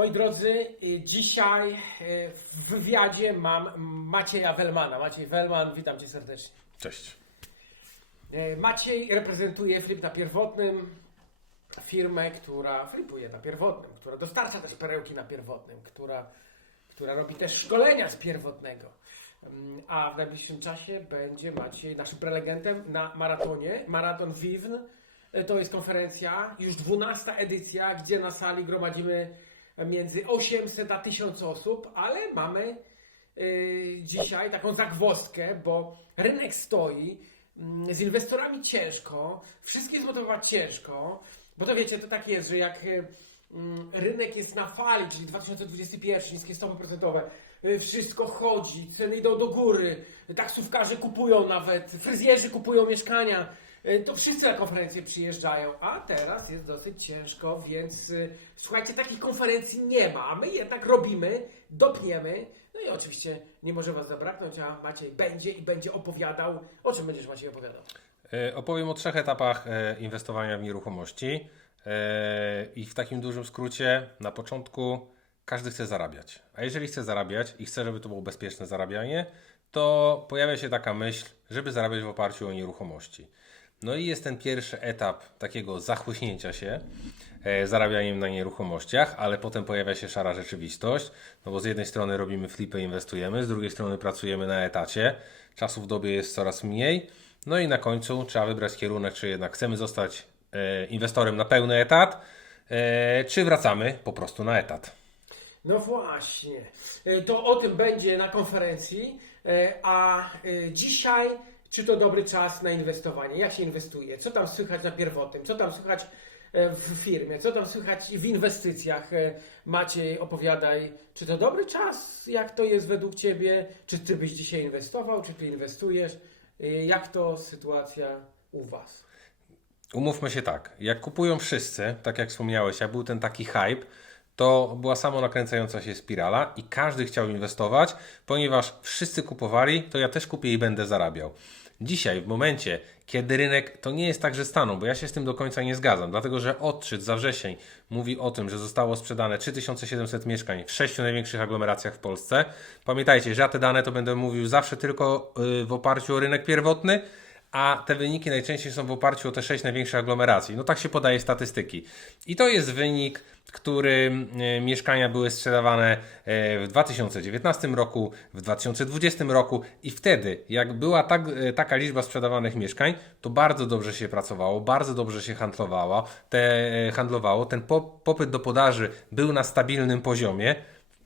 Moi drodzy, y, dzisiaj y, w wywiadzie mam Macieja Welmana. Maciej Welman, witam cię serdecznie. Cześć. Y, Maciej reprezentuje Flip na pierwotnym, firmę, która flipuje na pierwotnym, która dostarcza też perełki na pierwotnym, która, która robi też szkolenia z pierwotnego. Mm, A w najbliższym czasie będzie Maciej naszym prelegentem na maratonie, Maraton Vivn. To jest konferencja, już 12 edycja, gdzie na sali gromadzimy między 800 a 1000 osób, ale mamy y, dzisiaj taką zagwozdkę, bo rynek stoi, mm, z inwestorami ciężko, wszystkie zmotywować ciężko, bo to wiecie, to tak jest, że jak y, mm, rynek jest na fali, czyli 2021, niskie stopy procentowe, y, wszystko chodzi, ceny idą do góry, taksówkarze kupują nawet, fryzjerzy kupują mieszkania, to wszyscy na konferencję przyjeżdżają, a teraz jest dosyć ciężko, więc y, słuchajcie, takich konferencji nie ma, a my jednak robimy, dopniemy, no i oczywiście nie może Was zabraknąć, a Maciej będzie i będzie opowiadał. O czym będziesz Maciej opowiadał? E, Opowiem o trzech etapach e, inwestowania w nieruchomości. E, I w takim dużym skrócie, na początku każdy chce zarabiać. A jeżeli chce zarabiać i chce, żeby to było bezpieczne zarabianie, to pojawia się taka myśl, żeby zarabiać w oparciu o nieruchomości. No i jest ten pierwszy etap takiego zachłyśnięcia się e, zarabianiem na nieruchomościach, ale potem pojawia się szara rzeczywistość, no bo z jednej strony robimy flipy, inwestujemy, z drugiej strony pracujemy na etacie, czasu w dobie jest coraz mniej, no i na końcu trzeba wybrać kierunek, czy jednak chcemy zostać e, inwestorem na pełny etat, e, czy wracamy po prostu na etat. No właśnie. Y, To o tym będzie na konferencji. y, A y, dzisiaj, czy to dobry czas na inwestowanie? Jak się inwestuje? Co tam słychać na pierwotnym? Co tam słychać e, w firmie? Co tam słychać w inwestycjach? E, Maciej, opowiadaj, czy to dobry czas? Jak to jest według Ciebie? Czy Ty byś dzisiaj inwestował? Czy Ty inwestujesz? Y, Jak to sytuacja u Was? Umówmy się tak, jak kupują wszyscy, tak jak wspomniałeś, jak był ten taki hype, to była samo nakręcająca się spirala i każdy chciał inwestować, ponieważ wszyscy kupowali, to ja też kupię i będę zarabiał. Dzisiaj, w momencie, kiedy rynek, to nie jest tak, że staną, bo ja się z tym do końca nie zgadzam, dlatego że odczyt za wrzesień mówi o tym, że zostało sprzedane 3700 mieszkań w sześciu największych aglomeracjach w Polsce. Pamiętajcie, że ja te dane to będę mówił zawsze tylko yy, w oparciu o rynek pierwotny, a te wyniki najczęściej są w oparciu o te sześć największych aglomeracji. No tak się podaje statystyki. I to jest wynik, który e, mieszkania były sprzedawane e, w 2019 roku, w 2020 roku i wtedy, jak była tak, e, taka liczba sprzedawanych mieszkań, to bardzo dobrze się pracowało, bardzo dobrze się handlowało, te, handlowało. ten po, popyt do podaży był na stabilnym poziomie.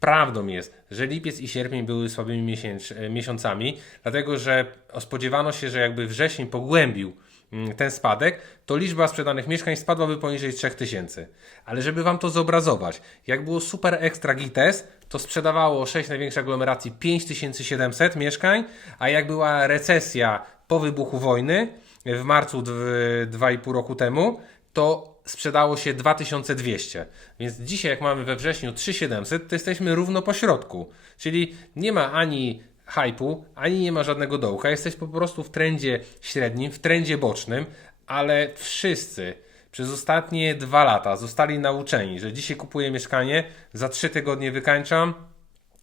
Prawdą jest, że lipiec i sierpień były słabymi miesięc, e, miesiącami, dlatego że spodziewano się, że jakby wrzesień pogłębił mm, ten spadek, to liczba sprzedanych mieszkań spadłaby poniżej 3000. Ale żeby Wam to zobrazować, jak było super ekstra gites, to sprzedawało 6 największych aglomeracji 5700 mieszkań, a jak była recesja po wybuchu wojny w marcu dw- 2,5 roku temu, to sprzedało się 2200. Więc dzisiaj, jak mamy we wrześniu 3700, to jesteśmy równo po środku. Czyli nie ma ani hypu, ani nie ma żadnego dołka. Jesteś po prostu w trendzie średnim, w trendzie bocznym, ale wszyscy przez ostatnie dwa lata zostali nauczeni, że dzisiaj kupuję mieszkanie, za trzy tygodnie wykańczam,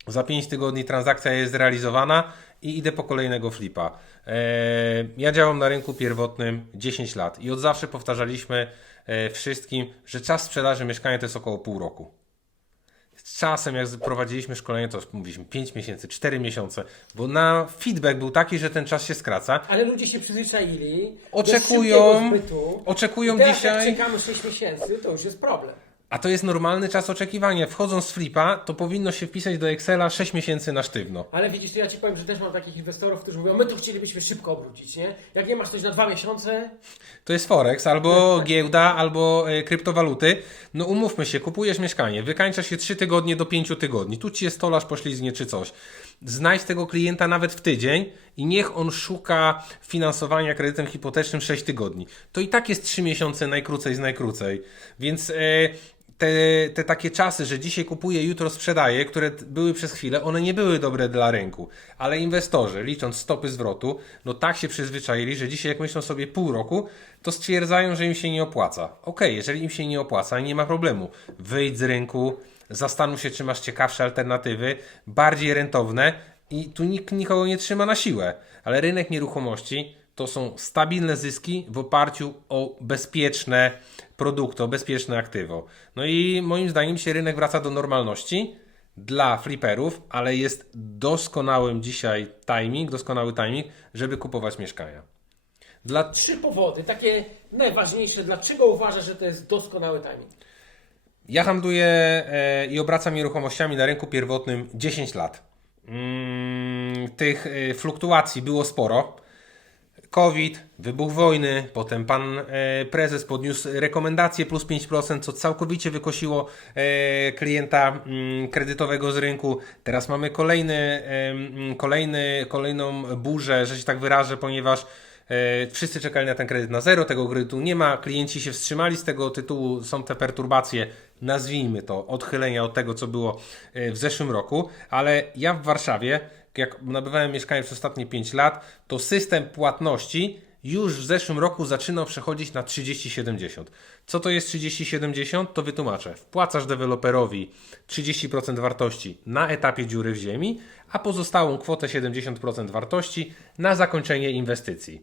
za 5 tygodni transakcja jest zrealizowana i idę po kolejnego flipa. Eee, ja działam na rynku pierwotnym 10 lat i od zawsze powtarzaliśmy wszystkim, że czas sprzedaży mieszkania to jest około pół roku. Z czasem, jak prowadziliśmy szkolenie, to mówiliśmy 5 miesięcy, 4 miesiące, bo na feedback był taki, że ten czas się skraca. Ale ludzie się przyzwyczaili. Oczekują- do oczekują I teraz dzisiaj- Jak czekamy 6 miesięcy, to już jest problem. A to jest normalny czas oczekiwania. Wchodząc z flipa, to powinno się wpisać do Excela 6 miesięcy na sztywno. Ale widzisz, ja ci powiem, że też mam takich inwestorów, którzy mówią, my tu chcielibyśmy szybko obrócić, nie? Jak nie masz coś na dwa miesiące, To jest Forex, albo giełda, albo e, kryptowaluty. No umówmy się, kupujesz mieszkanie, wykańcza się 3 tygodnie do 5 tygodni. Tu ci jest stolarz poślizgnie czy coś. Znajdź tego klienta nawet w tydzień i niech on szuka finansowania kredytem hipotecznym 6 tygodni. To i tak jest 3 miesiące najkrócej z najkrócej. Więc e, te, te takie czasy, że dzisiaj kupuję, jutro sprzedaję, które były przez chwilę, one nie były dobre dla rynku. Ale inwestorzy, licząc stopy zwrotu, no tak się przyzwyczaili, że dzisiaj jak myślą sobie pół roku, to stwierdzają, że im się nie opłaca. Okej, jeżeli im się nie opłaca, nie ma problemu. Wyjdź z rynku, zastanów się, czy masz ciekawsze alternatywy, bardziej rentowne i tu nikt nikogo nie trzyma na siłę. Ale rynek nieruchomości to są stabilne zyski w oparciu o bezpieczne produkty, o bezpieczne aktywo. No i moim zdaniem się rynek wraca do normalności dla fliperów, ale jest doskonałym dzisiaj timing, doskonały timing, żeby kupować mieszkania. Dla Trzy powody, takie najważniejsze, dlaczego uważasz, że to jest doskonały timing? Ja handluję e, i obracam nieruchomościami na rynku pierwotnym 10 lat. Mm, tych e, fluktuacji było sporo. COVID, wybuch wojny, potem pan e, prezes podniósł rekomendacje plus 5%, co całkowicie wykosiło e, klienta mm, kredytowego z rynku. Teraz mamy kolejny, e, mm, kolejny, kolejną burzę, że się tak wyrażę, ponieważ Wszyscy czekali na ten kredyt na zero, tego kredytu nie ma, klienci się wstrzymali z tego tytułu, są te perturbacje, nazwijmy to, odchylenia od tego, co było w zeszłym roku, ale ja w Warszawie, jak nabywałem mieszkanie przez ostatnie 5 lat, to system płatności już w zeszłym roku zaczynał przechodzić na 30-70. Co to jest 30-70? To wytłumaczę. Wpłacasz deweloperowi 30% wartości na etapie dziury w ziemi, a pozostałą kwotę 70% wartości na zakończenie inwestycji.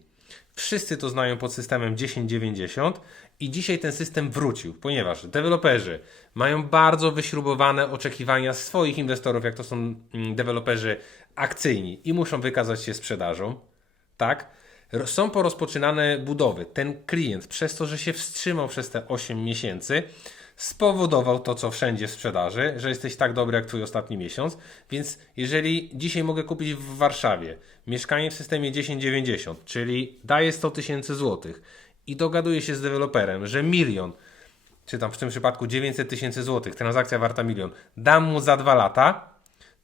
Wszyscy to znają pod systemem 1090 i dzisiaj ten system wrócił, ponieważ deweloperzy mają bardzo wyśrubowane oczekiwania swoich inwestorów, jak to są mm, deweloperzy akcyjni i muszą wykazać się sprzedażą. Tak? Są porozpoczynane budowy. Ten klient, przez to, że się wstrzymał przez te 8 miesięcy, spowodował to, co wszędzie w sprzedaży, że jesteś tak dobry jak twój ostatni miesiąc. Więc jeżeli dzisiaj mogę kupić w Warszawie mieszkanie w systemie 1090, czyli daję 100 tysięcy złotych i dogaduję się z deweloperem, że milion, czy tam w tym przypadku 900 tysięcy złotych, transakcja warta milion, dam mu za dwa lata,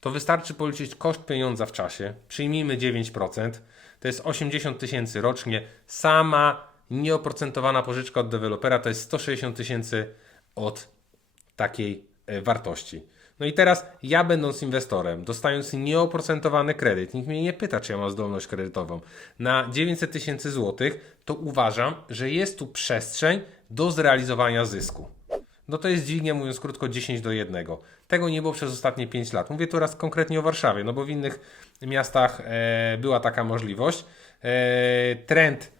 to wystarczy policzyć koszt pieniądza w czasie. Przyjmijmy 9%, to jest 80 tysięcy rocznie. Sama nieoprocentowana pożyczka od dewelopera to jest 160 tysięcy od takiej e, wartości. No i teraz ja będąc inwestorem, dostając nieoprocentowany kredyt, nikt mnie nie pyta, czy ja mam zdolność kredytową, na 900 tysięcy złotych, to uważam, że jest tu przestrzeń do zrealizowania zysku. No to jest dźwignia, mówiąc krótko, 10 do 1. Tego nie było przez ostatnie 5 lat. Mówię tu raz konkretnie o Warszawie, no bo w innych miastach e, była taka możliwość. E, trend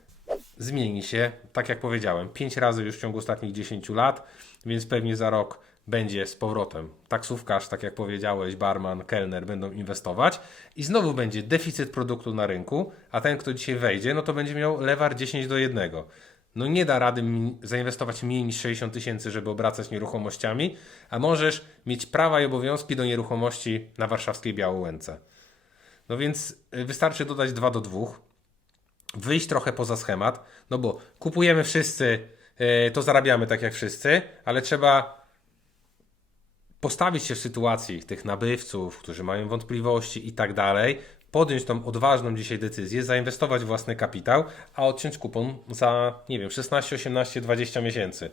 zmieni się, tak jak powiedziałem, 5 razy już w ciągu ostatnich 10 lat, więc pewnie za rok będzie z powrotem. Taksówkarz, tak jak powiedziałeś, barman, kelner będą inwestować i znowu będzie deficyt produktu na rynku, a ten, kto dzisiaj wejdzie, no to będzie miał lewar 10 do 1. No nie da rady zainwestować mniej niż 60 tysięcy, żeby obracać nieruchomościami, a możesz mieć prawa i obowiązki do nieruchomości na warszawskiej Białołęce. No więc y, wystarczy dodać 2 do 2, wyjść trochę poza schemat, no bo kupujemy wszyscy, y, to zarabiamy tak jak wszyscy, ale trzeba postawić się w sytuacji tych nabywców, którzy mają wątpliwości i tak dalej, podjąć tą odważną dzisiaj decyzję, zainwestować własny kapitał, a odciąć kupon za, nie wiem, 16, 18, 20 miesięcy.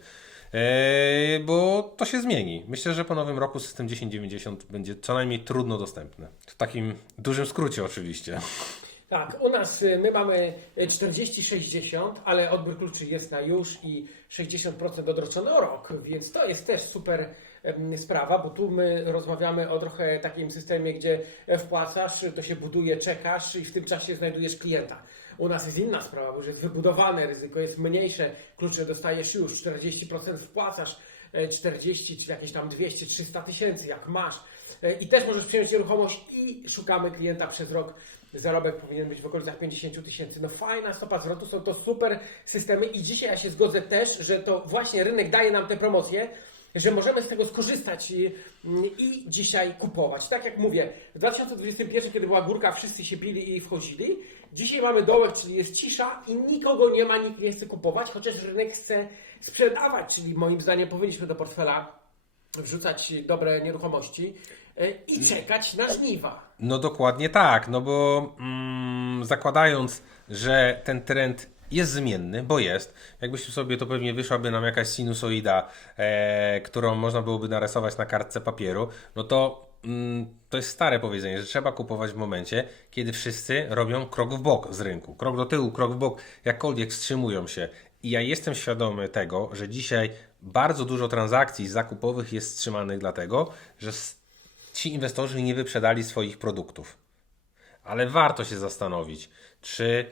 Eee, bo to się zmieni. Myślę, że po nowym roku system 1090 będzie co najmniej trudno dostępny. W takim dużym skrócie oczywiście. Tak, u nas y, my mamy y, 40-60, ale odbiór kluczy jest na już i 60% odroczony o rok, więc to jest też super sprawa, bo tu my rozmawiamy o trochę takim systemie, gdzie e, wpłacasz, to się buduje, czekasz i w tym czasie znajdujesz klienta. U nas jest inna sprawa, bo już jest wybudowane, ryzyko jest mniejsze, klucze dostajesz już, 40% wpłacasz, e, 40 czy jakieś tam 200-300 tysięcy, jak masz. E, I też możesz przyjąć nieruchomość i szukamy klienta przez rok. Zarobek powinien być w okolicach 50 tysięcy. No fajna stopa zwrotu, są to super systemy i dzisiaj ja się zgodzę też, że to właśnie rynek daje nam te promocje, że możemy z tego skorzystać i, i dzisiaj kupować. Tak jak mówię, w 2021, kiedy była górka, wszyscy się pili i wchodzili. Dzisiaj mamy dołek, czyli jest cisza i nikogo nie ma, nikt nie chce kupować, chociaż rynek chce sprzedawać, czyli moim zdaniem powinniśmy do portfela wrzucać dobre nieruchomości e, i czekać na żniwa. No dokładnie tak, no bo mm, zakładając, że ten trend jest zmienny, bo jest, jakbyśmy sobie to pewnie wyszłaby nam jakaś sinusoida, e, którą można byłoby narysować na kartce papieru, no to mm, to jest stare powiedzenie, że trzeba kupować w momencie, kiedy wszyscy robią krok w bok z rynku. Krok do tyłu, krok w bok, jakkolwiek wstrzymują się. I ja jestem świadomy tego, że dzisiaj bardzo dużo transakcji zakupowych jest wstrzymanych dlatego, że ci inwestorzy nie wyprzedali swoich produktów. Ale warto się zastanowić, czy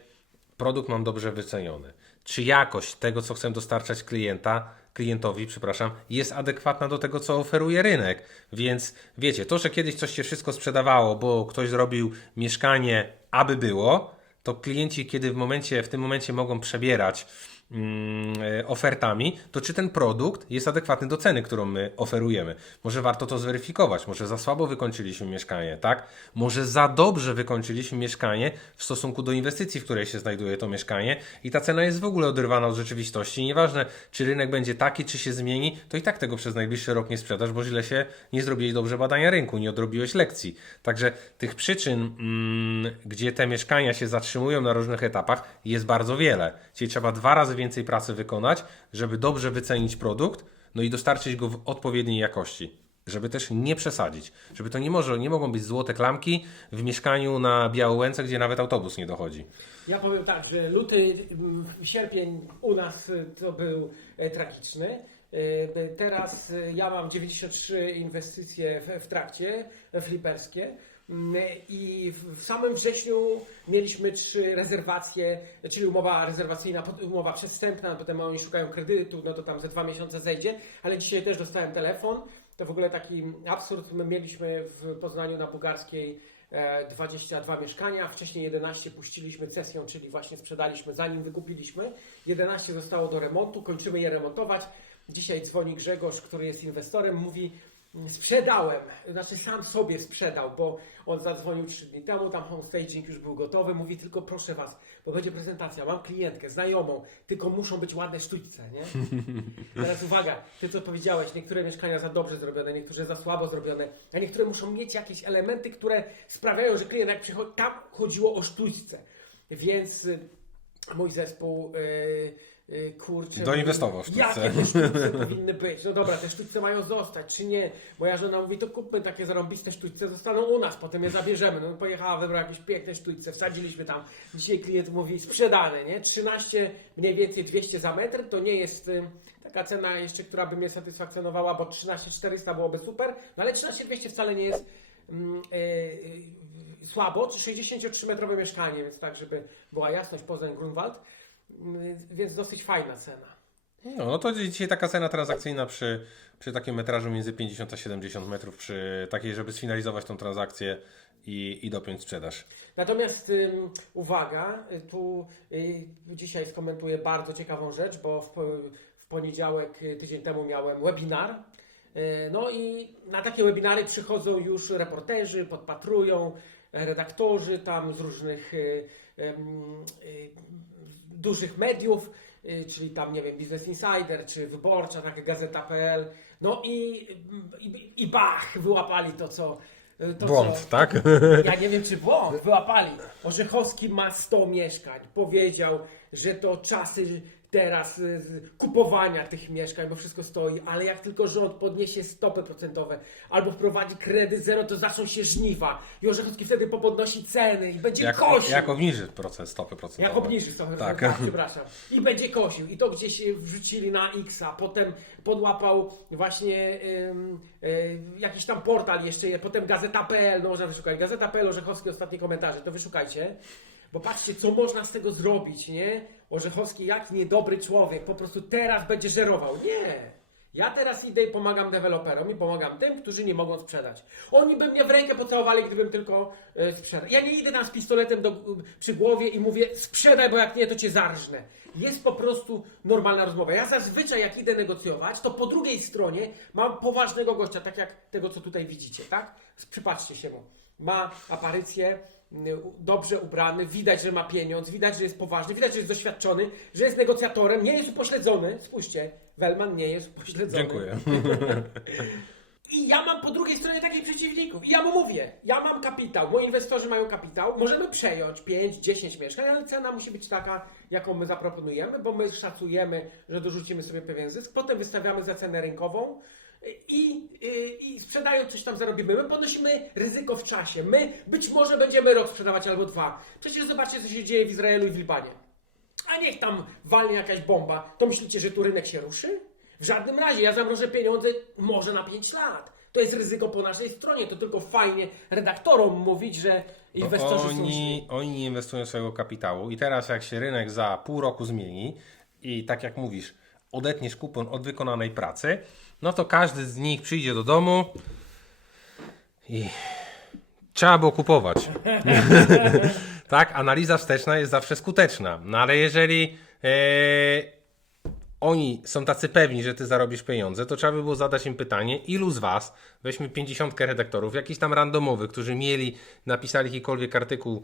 produkt mam dobrze wyceniony, czy jakość tego, co chcę dostarczać klienta, klientowi, przepraszam, jest adekwatna do tego, co oferuje rynek. Więc wiecie, to, że kiedyś coś się wszystko sprzedawało, bo ktoś zrobił mieszkanie, aby było, to klienci, kiedy w momencie, w tym momencie mogą przebierać ofertami, to czy ten produkt jest adekwatny do ceny, którą my oferujemy. Może warto to zweryfikować, może za słabo wykończyliśmy mieszkanie, tak? Może za dobrze wykończyliśmy mieszkanie w stosunku do inwestycji, w której się znajduje to mieszkanie i ta cena jest w ogóle oderwana od rzeczywistości. Nieważne, czy rynek będzie taki, czy się zmieni, to i tak tego przez najbliższy rok nie sprzedasz, bo źle się nie zrobiłeś dobrze badania rynku, nie odrobiłeś lekcji. Także tych przyczyn, mm, gdzie te mieszkania się zatrzymują na różnych etapach, jest bardzo wiele. Czyli trzeba dwa razy więcej pracy wykonać, żeby dobrze wycenić produkt, no i dostarczyć go w odpowiedniej jakości. Żeby też nie przesadzić. Żeby to nie, może, nie mogą być złote klamki w mieszkaniu na Białołęce, gdzie nawet autobus nie dochodzi. Ja powiem tak, że luty, mm, sierpień u nas to był e, tragiczny. E, Teraz e, ja mam 93 inwestycje w, w trakcie, fliperskie. Mm, I w samym wrześniu mieliśmy trzy rezerwacje, czyli umowa rezerwacyjna, umowa przestępna, potem oni szukają kredytu, no to tam ze dwa miesiące zejdzie, ale dzisiaj też dostałem telefon. To w ogóle taki absurd. My mieliśmy w Poznaniu na Bugarskiej e, 22 mieszkania, wcześniej 11 puściliśmy cesją, czyli właśnie sprzedaliśmy zanim wykupiliśmy. 11 zostało do remontu, kończymy je remontować. Dzisiaj dzwoni Grzegorz, który jest inwestorem, mówi sprzedałem, znaczy sam sobie sprzedał, bo on zadzwonił 3 dni temu, tam homestaging już był gotowy, mówi tylko proszę Was, bo będzie prezentacja, mam klientkę, znajomą, tylko muszą być ładne sztućce, nie? Teraz uwaga, ty co powiedziałeś, niektóre mieszkania za dobrze zrobione, niektóre za słabo zrobione, a niektóre muszą mieć jakieś elementy, które sprawiają, że klient jak przychodzi, tam chodziło o sztućce. Więc y, mój zespół y, y, kurczę. Doinwestował w sztućce. Jakie te powinny być? No dobra, te sztućce mają zostać, czy nie? Moja żona mówi, to kupmy takie zarąbiste sztućce, zostaną u nas, potem je zabierzemy. No pojechała, wybrała jakieś piękne sztućce, wsadziliśmy tam. Dzisiaj klient mówi, sprzedane, nie? 13, mniej więcej 200 za metr, to nie jest y, taka cena jeszcze, która by mnie satysfakcjonowała, bo 13 400 byłoby super, no ale 13 200 wcale nie jest mm, y, y, słabo, 63-metrowe mieszkanie, więc tak, żeby była jasność, Poznań, Grunwald, Mm, więc dosyć fajna cena. No, no to dzisiaj taka cena transakcyjna przy, przy takim metrażu między 50 a 70 metrów, przy takiej, żeby sfinalizować tą transakcję i, i dopiąć sprzedaż. Natomiast uwaga, y, tu y, dzisiaj skomentuję bardzo ciekawą rzecz, bo w, w poniedziałek y, tydzień temu miałem webinar. Y, No i na takie webinary przychodzą już reporterzy, podpatrują, redaktorzy tam z różnych dużych mediów, y, czyli tam, nie wiem, Business Insider, czy Wyborcza, taka gazeta.pl. No i, i, i bach, wyłapali to, co. To, Błąd, co, tak? ja nie wiem, czy błąd, wyłapali. Orzechowski ma 100 mieszkań. Powiedział, że to czasy teraz y, z- kupowania tych mieszkań, bo wszystko stoi, ale jak tylko rząd podniesie stopy procentowe albo wprowadzi kredyt zero, to zaczną się żniwa. I Orzechowski wtedy popodnosi ceny i będzie Jak, kosił. jak obniży procent, stopy procentowe. Jak obniży stopę Tak. procentową, przepraszam. I będzie kosił. I to gdzieś wrzucili na X-a. Potem podłapał właśnie ym, y, jakiś tam portal jeszcze, je- potem gazeta.pl, no można wyszukać. Gazeta.pl, Orzechowski, ostatnie komentarze, to wyszukajcie. Bo patrzcie, co można z tego zrobić, nie? Orzechowski, jak niedobry człowiek, po prostu teraz będzie żerował. Nie! Ja teraz idę i pomagam deweloperom i pomagam tym, którzy nie mogą sprzedać. Oni by mnie w rękę pocałowali, gdybym tylko e, sprzedał. Ja nie idę tam z pistoletem do, przy głowie i mówię sprzedaj, bo jak nie, to cię zarżnę. Jest po prostu normalna rozmowa. Ja zazwyczaj jak idę negocjować, to po drugiej stronie mam poważnego gościa, tak jak tego, co tutaj widzicie, tak? Przypatrzcie się mu. Ma aparycję, dobrze ubrany, widać, że ma pieniądz, widać, że jest poważny, widać, że jest doświadczony, że jest negocjatorem, nie jest upośledzony. Spójrzcie, Wellman nie jest upośledzony. Dziękuję. I ja mam po drugiej stronie takich przeciwników. I ja mu mówię, ja mam kapitał, moi inwestorzy mają kapitał, możemy przejąć 5, 10 mieszkań, ale cena musi być taka, jaką my zaproponujemy, bo my szacujemy, że dorzucimy sobie pewien zysk, potem wystawiamy za cenę rynkową i, i, i sprzedając coś tam zarobimy. My ponosimy ryzyko w czasie. My być może będziemy rok sprzedawać albo dwa. Przecież zobaczcie, co się dzieje w Izraelu i w Libanie. A niech tam walnie jakaś bomba, to myślicie, że tu rynek się ruszy? W żadnym razie, ja zamrożę pieniądze może na 5 lat. To jest ryzyko po naszej stronie, to tylko fajnie redaktorom mówić, że inwestorzy są oni, oni nie inwestują swojego kapitału i teraz jak się rynek za pół roku zmieni i tak jak mówisz, odetniesz kupon od wykonanej pracy, no to każdy z nich przyjdzie do domu i trzeba było kupować. tak, analiza wsteczna jest zawsze skuteczna, no ale jeżeli e, oni są tacy pewni, że ty zarobisz pieniądze, to trzeba by było zadać im pytanie, ilu z was, weźmy 50 redaktorów, jakiś tam randomowy, którzy mieli, napisali jakikolwiek artykuł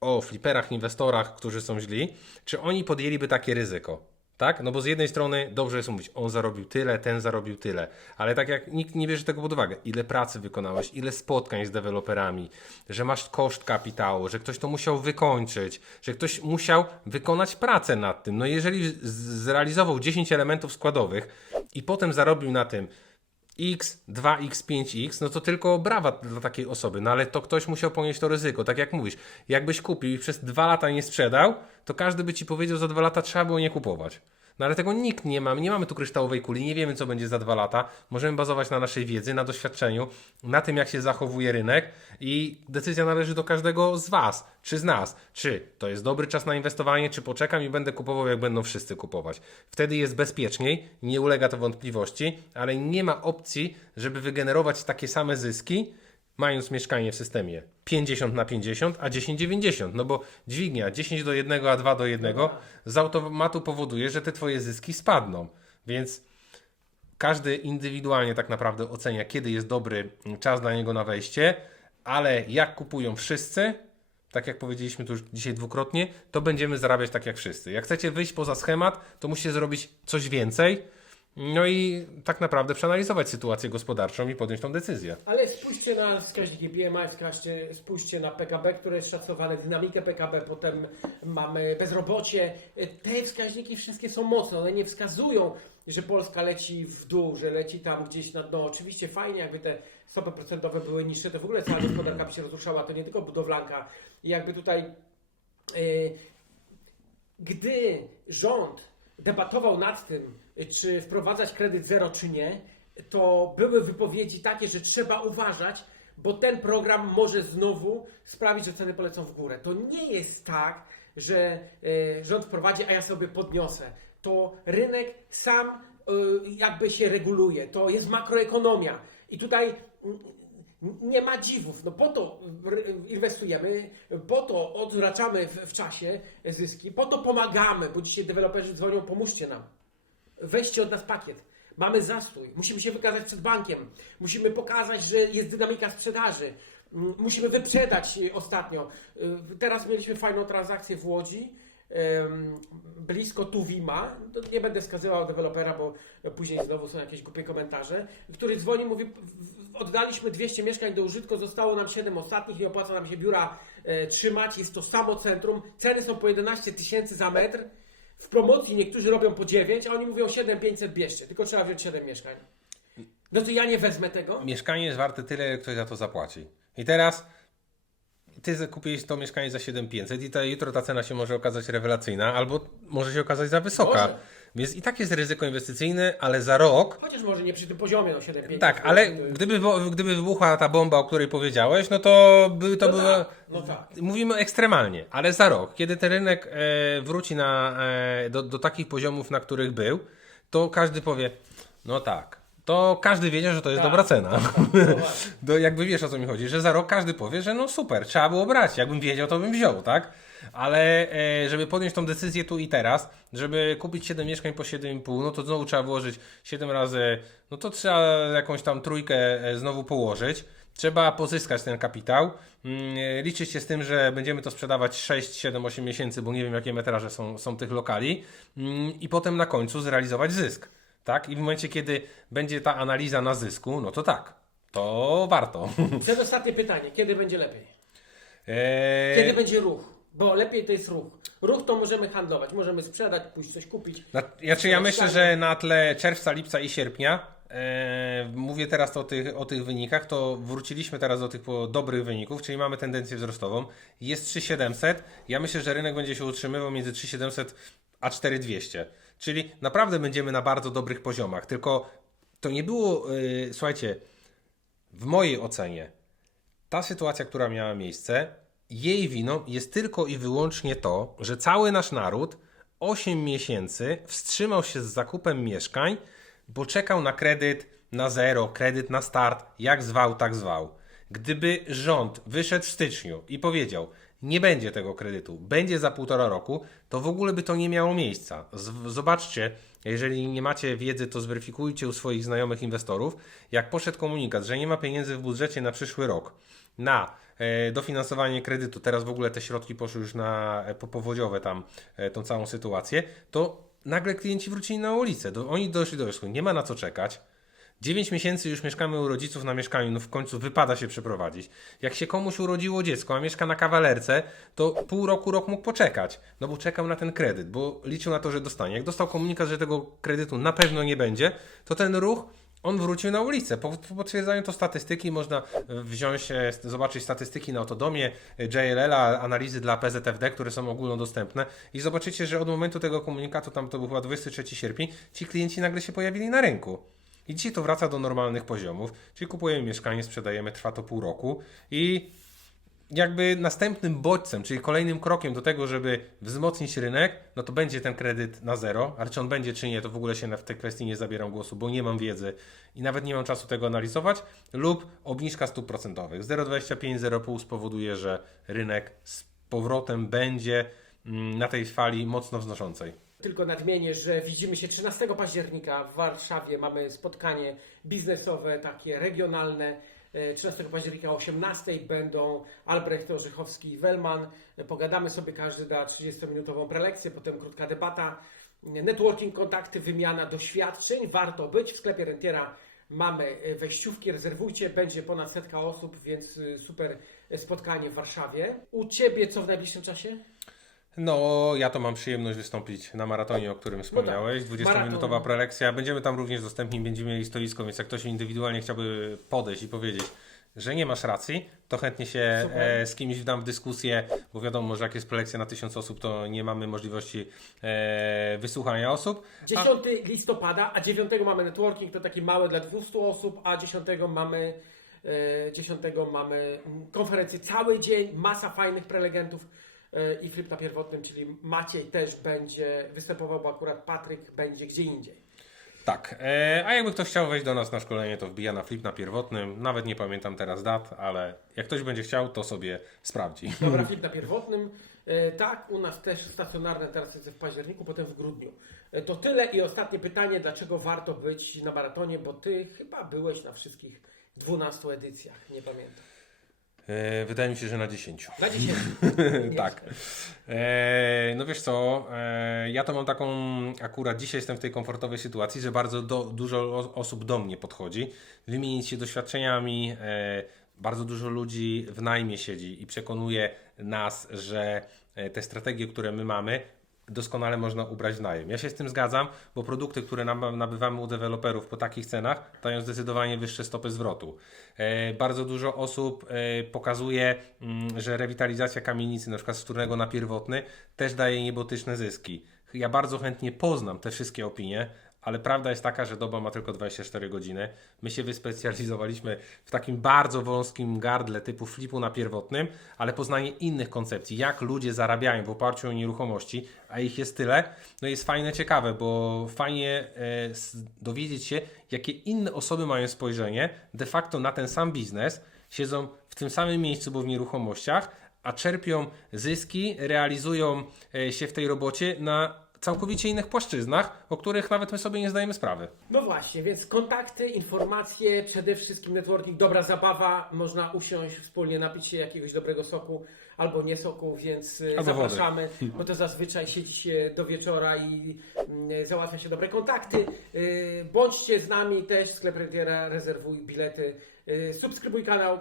o fliperach, inwestorach, którzy są źli, czy oni podjęliby takie ryzyko? Tak? No bo z jednej strony dobrze jest mówić, on zarobił tyle, ten zarobił tyle, ale tak jak nikt nie bierze tego pod uwagę, ile pracy wykonałeś, ile spotkań z deweloperami, że masz koszt kapitału, że ktoś to musiał wykończyć, że ktoś musiał wykonać pracę nad tym. No jeżeli zrealizował 10 elementów składowych i potem zarobił na tym X, 2X, 5X, no to tylko brawa dla takiej osoby, no ale to ktoś musiał ponieść to ryzyko, tak jak mówisz. Jakbyś kupił i przez dwa lata nie sprzedał, to każdy by ci powiedział, za dwa lata trzeba było nie kupować. No ale tego nikt nie ma, nie mamy tu kryształowej kuli, nie wiemy co będzie za dwa lata. Możemy bazować na naszej wiedzy, na doświadczeniu, na tym jak się zachowuje rynek i decyzja należy do każdego z Was, czy z nas, czy to jest dobry czas na inwestowanie, czy poczekam i będę kupował jak będą wszyscy kupować. Wtedy jest bezpieczniej, nie ulega to wątpliwości, ale nie ma opcji, żeby wygenerować takie same zyski, mając mieszkanie w systemie 50 na 50, a 10,90. No bo dźwignia 10 do 1, a 2 do 1 z automatu powoduje, że te twoje zyski spadną. Więc każdy indywidualnie tak naprawdę ocenia, kiedy jest dobry czas dla niego na wejście, ale jak kupują wszyscy, tak jak powiedzieliśmy tu już dzisiaj dwukrotnie, to będziemy zarabiać tak jak wszyscy. Jak chcecie wyjść poza schemat, to musicie zrobić coś więcej. No i tak naprawdę przeanalizować sytuację gospodarczą i podjąć tą decyzję. Ale spójrzcie na wskaźniki PMI, spójrzcie, spójrzcie na PKB, które jest szacowane, dynamikę PKB, potem mamy bezrobocie. Te wskaźniki wszystkie są mocne, one nie wskazują, że Polska leci w dół, że leci tam gdzieś na dno. Oczywiście fajnie, jakby te stopy procentowe były niższe, to w ogóle cała gospodarka by się rozruszała, to nie tylko budowlanka. I jakby tutaj yy, gdy rząd debatował nad tym, czy wprowadzać kredyt zero, czy nie, to były wypowiedzi takie, że trzeba uważać, bo ten program może znowu sprawić, że ceny polecą w górę. To nie jest tak, że e, rząd wprowadzi, a ja sobie podniosę. To rynek sam e, jakby się reguluje. To jest makroekonomia. I tutaj mm, nie ma dziwów. No po to inwestujemy, po to odraczamy w, w czasie zyski, po to pomagamy, bo dzisiaj deweloperzy dzwonią, pomóżcie nam. Weźcie od nas pakiet. Mamy zastój. Musimy się wykazać przed bankiem. Musimy pokazać, że jest dynamika sprzedaży. Mm, Musimy wyprzedać e, ostatnio. Y, Teraz mieliśmy fajną transakcję w Łodzi. Blisko Tuwima, nie będę wskazywał dewelopera, bo później znowu są jakieś głupie komentarze, który dzwoni, mówi, oddaliśmy 200 mieszkań do użytku, zostało nam 7 ostatnich, nie opłaca nam się biura e, trzymać, jest to samo centrum, ceny są po 11 tysięcy za metr, w promocji niektórzy robią po 9, a oni mówią 7500 bierzcie, tylko trzeba wziąć 7 mieszkań. No to ja nie wezmę tego. Mieszkanie jest warte tyle, ile ktoś za to zapłaci. I teraz ty kupiłeś to mieszkanie za 7500 i ta, jutro ta cena się może okazać rewelacyjna, albo może się okazać za wysoka. Może. Więc i tak jest ryzyko inwestycyjne, ale za rok Chociaż może nie przy tym poziomie, no 7500. Tak, ale gdyby, gdyby wybuchła ta bomba, o której powiedziałeś, no to by to No było. tak, no tak. Mówimy ekstremalnie, ale za rok, kiedy ten rynek e, wróci na, e, do, do takich poziomów, na których był, to każdy powie, no tak. To każdy wiedział, że to jest Tak. dobra cena. No właśnie. Do, jakby wiesz o co mi chodzi, że za rok każdy powie, że no super, trzeba było brać. Jakbym wiedział, to bym wziął, tak? Ale e, żeby podjąć tą decyzję tu i teraz, żeby kupić 7 mieszkań po 7,5, no to znowu trzeba włożyć 7 razy, no to trzeba jakąś tam trójkę e, znowu położyć. Trzeba pozyskać ten kapitał. Mm, e, liczyć się z tym, że będziemy to sprzedawać 6, 7, 8 miesięcy, bo nie wiem jakie metraże są, są tych lokali. Mm, I potem na końcu zrealizować zysk. Tak? I w momencie, kiedy będzie ta analiza na zysku, no to tak. To warto. Przedostatnie pytanie, kiedy będzie lepiej? Eee, Kiedy będzie ruch? Bo lepiej to jest ruch. Ruch to możemy handlować, możemy sprzedać, pójść coś kupić. na, znaczy ja myślę, że na tle czerwca, lipca i sierpnia, eee, mówię teraz o tych, o tych wynikach, to wróciliśmy teraz do tych po dobrych wyników, czyli mamy tendencję wzrostową. Jest 3700. Ja myślę, że rynek będzie się utrzymywał między 3700 a 4200. Czyli naprawdę będziemy na bardzo dobrych poziomach. Tylko to nie było, yy, słuchajcie, w mojej ocenie, ta sytuacja, która miała miejsce, jej winą jest tylko i wyłącznie to, że cały nasz naród 8 miesięcy wstrzymał się z zakupem mieszkań, bo czekał na kredyt na zero, kredyt na start, jak zwał, tak zwał. Gdyby rząd wyszedł w styczniu i powiedział, nie będzie tego kredytu, będzie za półtora roku, to w ogóle by to nie miało miejsca. Zobaczcie, jeżeli nie macie wiedzy, to zweryfikujcie u swoich znajomych inwestorów. Jak poszedł komunikat, że nie ma pieniędzy w budżecie na przyszły rok na dofinansowanie kredytu, teraz w ogóle te środki poszły już na e, popowodziowe tam, e, tą całą sytuację, to nagle klienci wrócili na ulicę. Oni doszli do wniosku, nie ma na co czekać. 9 miesięcy już mieszkamy u rodziców na mieszkaniu, no w końcu wypada się przeprowadzić. Jak się komuś urodziło dziecko, a mieszka na kawalerce, to pół roku, rok mógł poczekać, no bo czekał na ten kredyt, bo liczył na to, że dostanie. Jak dostał komunikat, że tego kredytu na pewno nie będzie, to ten ruch on wrócił na ulicę. Po, potwierdzają to statystyki, można wziąć, e, zobaczyć statystyki na Autodomie, e, JLL-a, analizy dla PZFD, które są ogólnodostępne i zobaczycie, że od momentu tego komunikatu, tam to był chyba 23 sierpień, ci klienci nagle się pojawili na rynku. I dzisiaj to wraca do normalnych poziomów, czyli kupujemy mieszkanie, sprzedajemy, trwa to pół roku i jakby następnym bodźcem, czyli kolejnym krokiem do tego, żeby wzmocnić rynek, no to będzie ten kredyt na zero, ale czy on będzie czy nie, to w ogóle się w tej kwestii nie zabieram głosu, bo nie mam wiedzy i nawet nie mam czasu tego analizować, lub obniżka stóp procentowych. 0,25, 0,5 spowoduje, że rynek z powrotem będzie mm, na tej fali mocno wznoszącej. Tylko nadmienię, że widzimy się 13 października w Warszawie. Mamy spotkanie biznesowe, takie regionalne. E, 13 października o 18 będą Albrecht Orzechowski i Wellman. E, Pogadamy sobie, każdy da 30-minutową prelekcję, potem krótka debata. E, Networking, kontakty, wymiana doświadczeń. Warto być. W sklepie Rentiera mamy e, wejściówki, rezerwujcie. Będzie ponad setka osób, więc e, super spotkanie w Warszawie. U Ciebie co w najbliższym czasie? No, ja to mam przyjemność wystąpić na maratonie, o którym wspomniałeś. 20-minutowa Maraton. prelekcja. Będziemy tam również dostępni, będziemy mieli stoisko, więc jak ktoś indywidualnie chciałby podejść i powiedzieć, że nie masz racji, to chętnie się e, z kimś wdam w dyskusję, bo wiadomo, że jak jest prelekcja na 1000 osób, to nie mamy możliwości e, wysłuchania osób. 10 listopada, a 9 mamy networking, to takie małe dla 200 osób, a 10 mamy, e, 10 mamy mm, konferencję cały dzień, masa fajnych prelegentów e, i flip na pierwotnym, czyli Maciej też będzie występował, bo akurat Patryk będzie gdzie indziej. Tak, e, a jakby ktoś chciał wejść do nas na szkolenie, to wbija na flip na pierwotnym. Nawet nie pamiętam teraz dat, ale jak ktoś będzie chciał, to sobie sprawdzi. Dobra, flip na pierwotnym. E, tak, u nas też stacjonarne teraz jest w październiku, potem w grudniu. E, to tyle i ostatnie pytanie, dlaczego warto być na maratonie, bo ty chyba byłeś na wszystkich 12 edycjach, nie pamiętam. E, wydaje mi się, że na 10. Na 10. tak. E, no wiesz co, e, ja to mam taką, akurat dzisiaj jestem w tej komfortowej sytuacji, że bardzo do, dużo osób do mnie podchodzi, wymienić się doświadczeniami, e, bardzo dużo ludzi w najmie siedzi i przekonuje nas, że e, te strategie, które my mamy, doskonale można ubrać w najem. Ja się z tym zgadzam, bo produkty, które nab- nabywamy u deweloperów po takich cenach, dają zdecydowanie wyższe stopy zwrotu. E, bardzo dużo osób e, pokazuje, mm, że rewitalizacja kamienicy, na przykład z wtórnego na pierwotny, też daje niebotyczne zyski. Ja bardzo chętnie poznam te wszystkie opinie, ale prawda jest taka, że doba ma tylko 24 godziny. My się wyspecjalizowaliśmy w takim bardzo wąskim gardle typu flipu na pierwotnym, ale poznanie innych koncepcji, jak ludzie zarabiają w oparciu o nieruchomości, a ich jest tyle, no jest fajne, ciekawe, bo fajnie e, dowiedzieć się, jakie inne osoby mają spojrzenie de facto na ten sam biznes, siedzą w tym samym miejscu, bo w nieruchomościach, a czerpią zyski, realizują e, się w tej robocie na całkowicie innych płaszczyznach, o których nawet my sobie nie zdajemy sprawy. No właśnie, więc kontakty, informacje, przede wszystkim networking, dobra zabawa, można usiąść, wspólnie napić się jakiegoś dobrego soku albo nie soku, więc y, Albo wody. zapraszamy, bo to zazwyczaj siedzi się do wieczora i mm, załatwia się dobre kontakty. Y, Bądźcie z nami też, sklep Rentiera, rezerwuj bilety, subskrybuj kanał,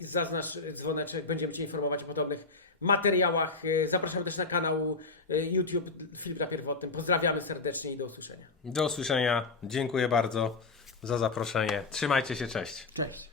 y, zaznacz dzwoneczek, będziemy Cię informować o podobnych materiałach. Zapraszamy też na kanał YouTube Filip na Pierwotnym. Pozdrawiamy serdecznie i do usłyszenia. Do usłyszenia. Dziękuję bardzo za zaproszenie. Trzymajcie się, cześć. Cześć.